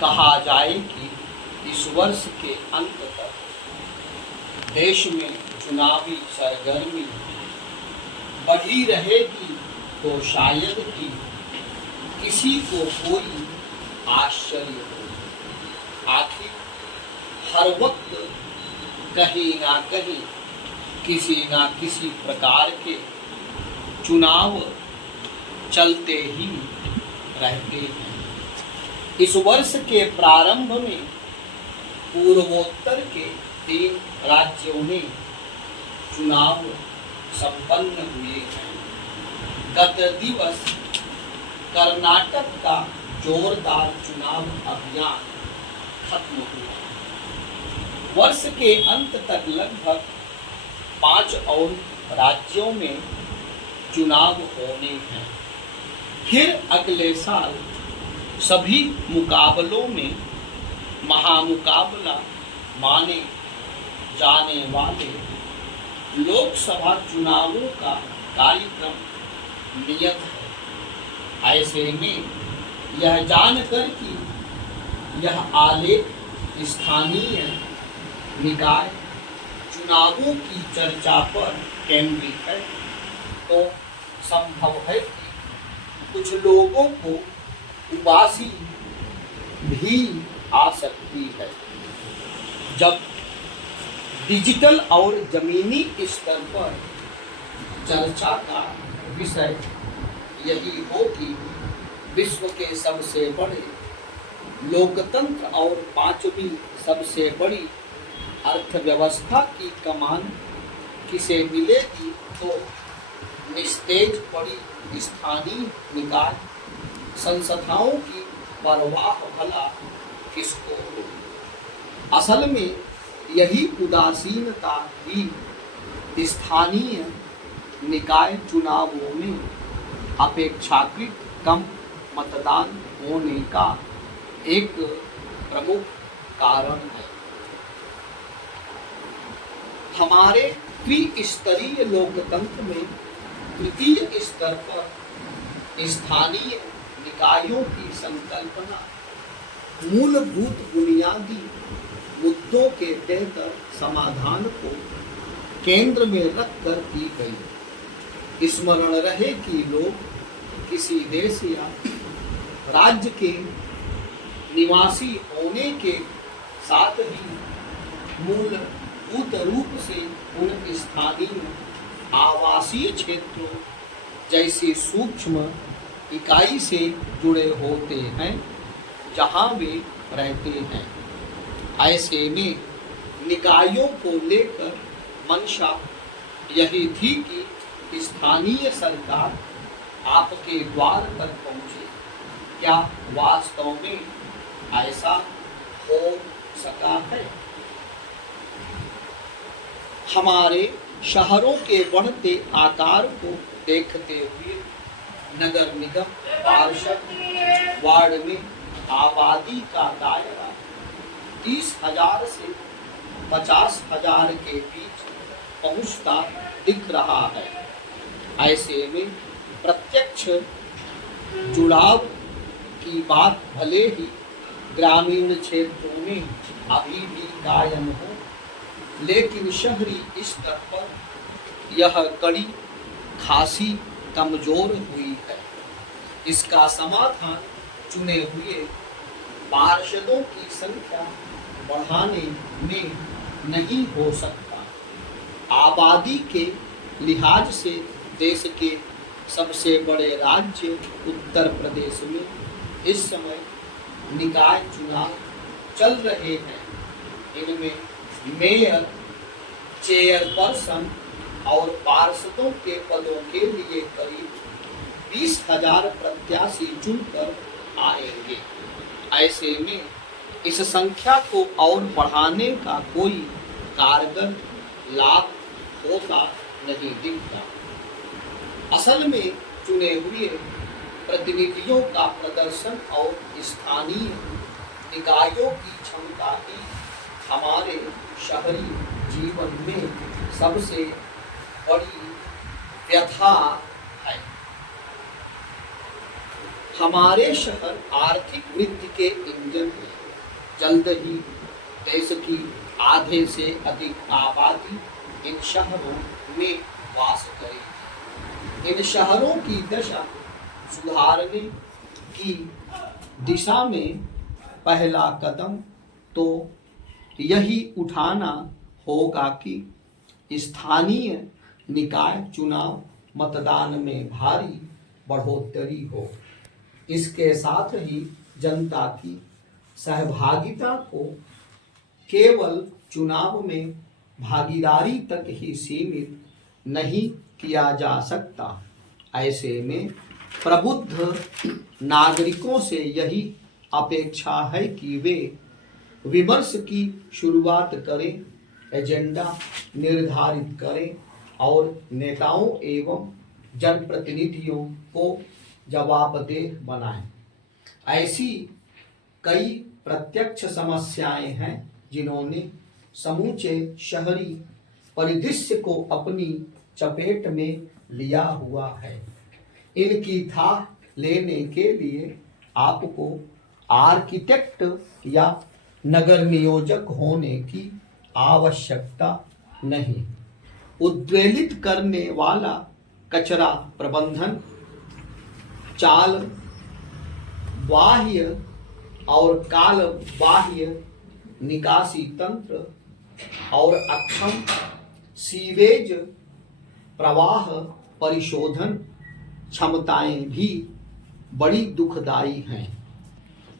कहा जाए कि इस वर्ष के अंत तक देश में चुनावी सरगर्मी बढ़ी रहेगी तो शायद ही किसी को कोई आश्चर्य हो। आखिर हर वक्त कहीं ना कहीं किसी ना किसी प्रकार के चुनाव चलते ही रहते हैं। इस वर्ष के प्रारंभ में पूर्वोत्तर के 3 राज्यों में चुनाव संपन्न हुए हैं। गत दिवस कर्नाटक का जोरदार चुनाव अभियान खत्म हुआ। वर्ष के अंत तक लगभग 5 और राज्यों में चुनाव होने हैं। फिर अगले साल सभी मुकाबलों में महामुकाबला माने जाने वाले लोकसभा चुनावों का कार्यक्रम नियत है। ऐसे में यह जानकर कि यह आलेख स्थानीय निकाय चुनावों की चर्चा पर केंद्रित है, तो संभव है कि कुछ लोगों को उबासी भी आ सकती है। जब डिजिटल और जमीनी स्तर पर चर्चा का विषय यही हो कि विश्व के सबसे बड़े लोकतंत्र और 5वीं सबसे बड़ी अर्थव्यवस्था की कमान किसे मिलेगी, तो निस्तेज पड़ी स्थानीय निकाय संस्थाओं की परवाह भला किसको हो। असल में यही उदासीनता ही स्थानीय निकाय चुनावों में अपेक्षाकृत कम मतदान होने का एक प्रमुख कारण है। हमारे त्रिस्तरीय लोकतंत्र में तृतीय स्तर पर स्थानीय निकायों की संकल्पना मूलभूत बुनियादी मुद्दों के बेहतर समाधान को केंद्र में रखकर की गई। स्मरण रहे कि लोग किसी देश या राज्य के निवासी होने के साथ ही मूलभूत रूप से उन स्थानीय आवासीय क्षेत्रों जैसी सूक्ष्म इकाई से जुड़े होते हैं जहां वे रहते हैं। ऐसे में निकायों को लेकर मंशा यही थी कि स्थानीय सरकार आपके द्वार पर पहुंचे। क्या वास्तव में ऐसा हो सका है? हमारे शहरों के बढ़ते आकार को देखते हुए नगर निगम पार्षद वार्ड में आबादी का दायरा 30,000 से 50,000 के बीच पहुंचता दिख रहा है। ऐसे में प्रत्यक्ष जुड़ाव की बात भले ही ग्रामीण क्षेत्रों में अभी भी कायम हो, लेकिन शहरी स्तर पर यह कड़ी खासी कमजोर हुई है। इसका समाधान चुने हुए पार्षदों की संख्या बढ़ाने में नहीं हो सकता। आबादी के लिहाज से देश के सबसे बड़े राज्य उत्तर प्रदेश में इस समय निकाय चुनाव चल रहे हैं। इनमें मेयर, चेयरपर्सन और पार्षदों के पदों के लिए करीब 20,000 प्रत्याशी चुनकर आएंगे। ऐसे में इस संख्या को और बढ़ाने का कोई कारगर लाभ होता नहीं दिखता। असल में चुने हुए प्रतिनिधियों का प्रदर्शन और स्थानीय निकायों की क्षमता ही हमारे शहरी जीवन में सबसे बड़ी व्यथा है। हमारे शहर आर्थिक वृद्धि के इंजन हैं। जल्द ही देश की आधे से अधिक आबादी इन शहरों में वास करेगी। इन शहरों की दशा सुधारने की दिशा में पहला कदम तो यही उठाना होगा कि स्थानीय निकाय चुनाव मतदान में भारी बढ़ोतरी हो। इसके साथ ही जनता की सहभागिता को केवल चुनाव में भागीदारी तक ही सीमित नहीं किया जा सकता। ऐसे में प्रबुद्ध नागरिकों से यही अपेक्षा है कि वे विमर्श की शुरुआत करें, एजेंडा निर्धारित करें और नेताओं एवं जनप्रतिनिधियों को जवाबदेह बनाएं। ऐसी कई प्रत्यक्ष समस्याएं हैं जिन्होंने समूचे शहरी परिदृश्य को अपनी चपेट में लिया हुआ है। इनकी था लेने के लिए आपको आर्किटेक्ट या नगर नियोजक होने की आवश्यकता नहीं। उद्वेलित करने वाला कचरा प्रबंधन, चाल बाह्य और काल बाह्य निकासी तंत्र और अक्षम सीवेज प्रवाह परिशोधन क्षमताएं भी बड़ी दुखदायी हैं।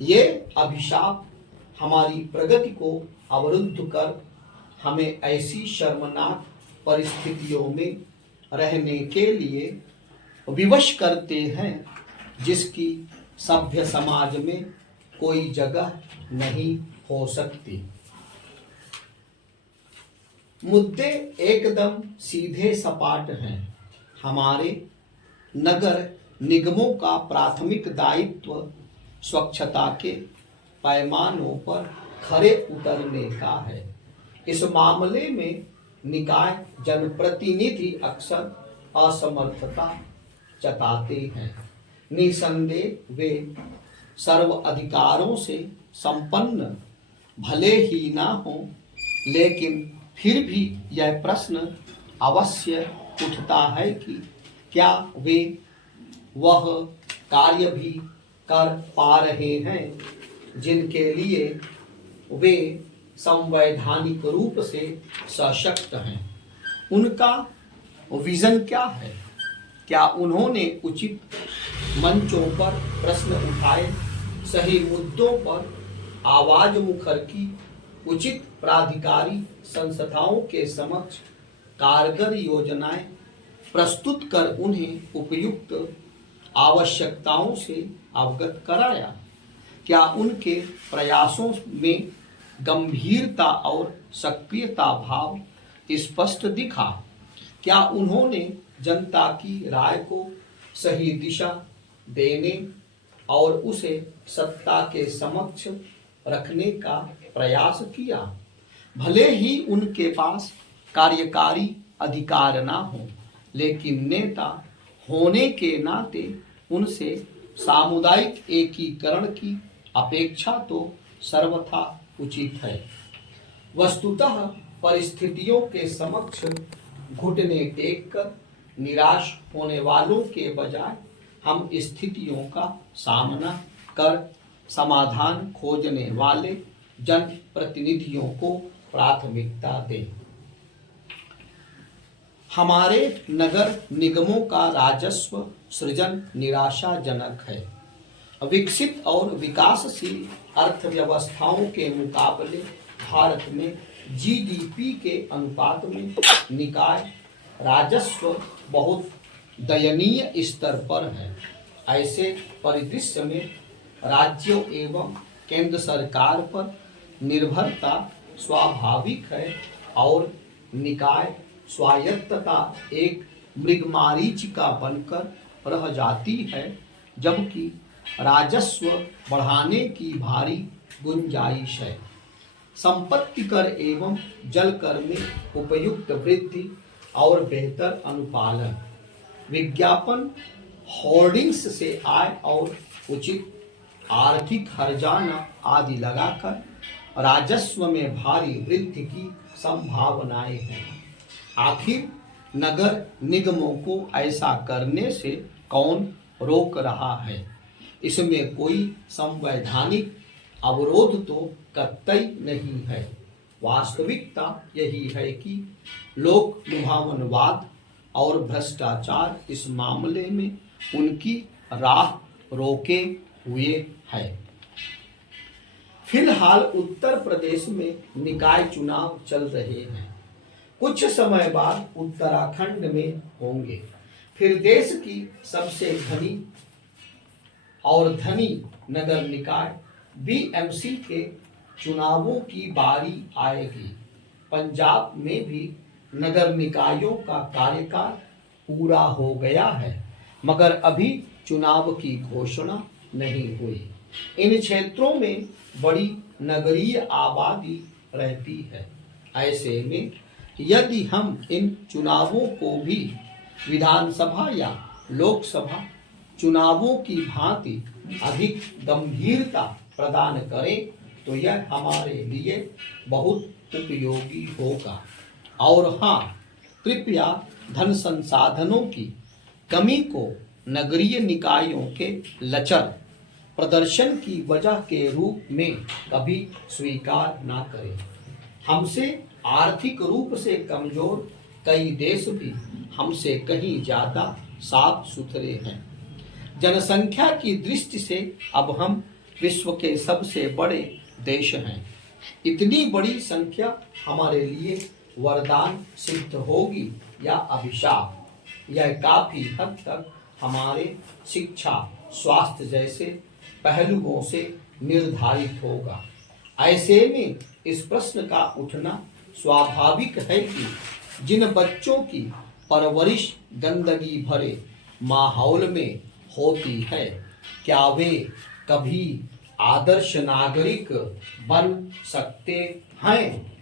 ये अभिशाप हमारी प्रगति को अवरुद्ध कर हमें ऐसी शर्मनाक परिस्थितियों में रहने के लिए विवश करते हैं जिसकी सभ्य समाज में कोई जगह नहीं हो सकती। मुद्दे एकदम सीधे सपाट हैं। हमारे नगर निगमों का प्राथमिक दायित्व स्वच्छता के पैमानों पर खरे उतरने का है। इस मामले में निकाय जनप्रतिनिधि अक्सर असमर्थता जताते हैं। निसंदेह वे सर्व अधिकारों से संपन्न भले ही ना हो, लेकिन फिर भी यह प्रश्न अवश्य उठता है कि क्या वे वह कार्य भी कर पा रहे हैं जिनके लिए वे संवैधानिक रूप से सशक्त हैं। उनका विजन क्या है? क्या उन्होंने उचित मंचों पर प्रश्न उठाए, सही मुद्दों पर आवाज मुखर की, उचित प्राधिकारी संस्थाओं के समक्ष कारगर योजनाएं प्रस्तुत कर उन्हें उपयुक्त आवश्यकताओं से अवगत कराया? क्या उनके प्रयासों में गंभीरता और सक्रियता भाव स्पष्ट दिखा? क्या उन्होंने जनता की राय को सही दिशा देने और उसे सत्ता के समक्ष रखने का प्रयास किया? भले ही उनके पास कार्यकारी अधिकार ना हो, लेकिन नेता होने के नाते उनसे सामुदायिक एकीकरण की अपेक्षा तो सर्वथा उचित है। वस्तुतः परिस्थितियों के समक्ष घुटने टेक कर निराश होने वालों के बजाय हम स्थितियों का सामना कर समाधान खोजने वाले जनप्रतिनिधियों को प्राथमिकता दें। हमारे नगर निगमों का राजस्व सृजन निराशाजनक है। विकसित और विकासशील अर्थव्यवस्थाओं के मुकाबले भारत में जीडीपी के अनुपात में निकाय राजस्व बहुत दयनीय स्तर पर है। ऐसे परिदृश्य में राज्यों एवं केंद्र सरकार पर निर्भरता स्वाभाविक है और निकाय स्वायत्तता एक मृगमारीचिका बनकर रह जाती है, जबकि राजस्व बढ़ाने की भारी गुंजाइश है। संपत्ति कर एवं जल कर में उपयुक्त वृद्धि और बेहतर अनुपालन, विज्ञापन होर्डिंग्स से आय और उचित आर्थिक खर्चाना आदि लगाकर राजस्व में भारी वृद्धि की संभावनाएं हैं। आखिर नगर निगमों को ऐसा करने से कौन रोक रहा है? इसमें कोई संवैधानिक अवरोध तो कतई नहीं है। वास्तविकता यही है कि लोक लुभावनवाद और भ्रष्टाचार इस मामले में उनकी राह रोके हुए है। फिलहाल उत्तर प्रदेश में निकाय चुनाव चल रहे हैं। कुछ समय बाद उत्तराखंड में होंगे। फिर देश की सबसे घनी और धनी नगर निकाय बीएमसी के चुनावों की बारी आएगी। पंजाब में भी नगर निकायों का कार्यकाल पूरा हो गया है, मगर अभी चुनाव की घोषणा नहीं हुई। इन क्षेत्रों में बड़ी नगरीय आबादी रहती है। ऐसे में यदि हम इन चुनावों को भी विधानसभा या लोकसभा चुनावों की भांति अधिक गंभीरता प्रदान करें तो यह हमारे लिए बहुत उपयोगी होगा। और हाँ, कृपया धन संसाधनों की कमी को नगरीय निकायों के लचर प्रदर्शन की वजह के रूप में कभी स्वीकार ना करें। हमसे आर्थिक रूप से कमजोर कई देश भी हमसे कहीं ज्यादा साफ सुथरे हैं। जनसंख्या की दृष्टि से अब हम विश्व के सबसे बड़े देश हैं। इतनी बड़ी संख्या हमारे लिए वरदान सिद्ध होगी या अभिशाप, यह काफी हद तक हमारे शिक्षा, स्वास्थ्य जैसे पहलुओं से निर्धारित होगा। ऐसे में इस प्रश्न का उठना स्वाभाविक है कि जिन बच्चों की परवरिश गंदगी भरे माहौल में होती है, क्या वे कभी आदर्श नागरिक बन सकते हैं?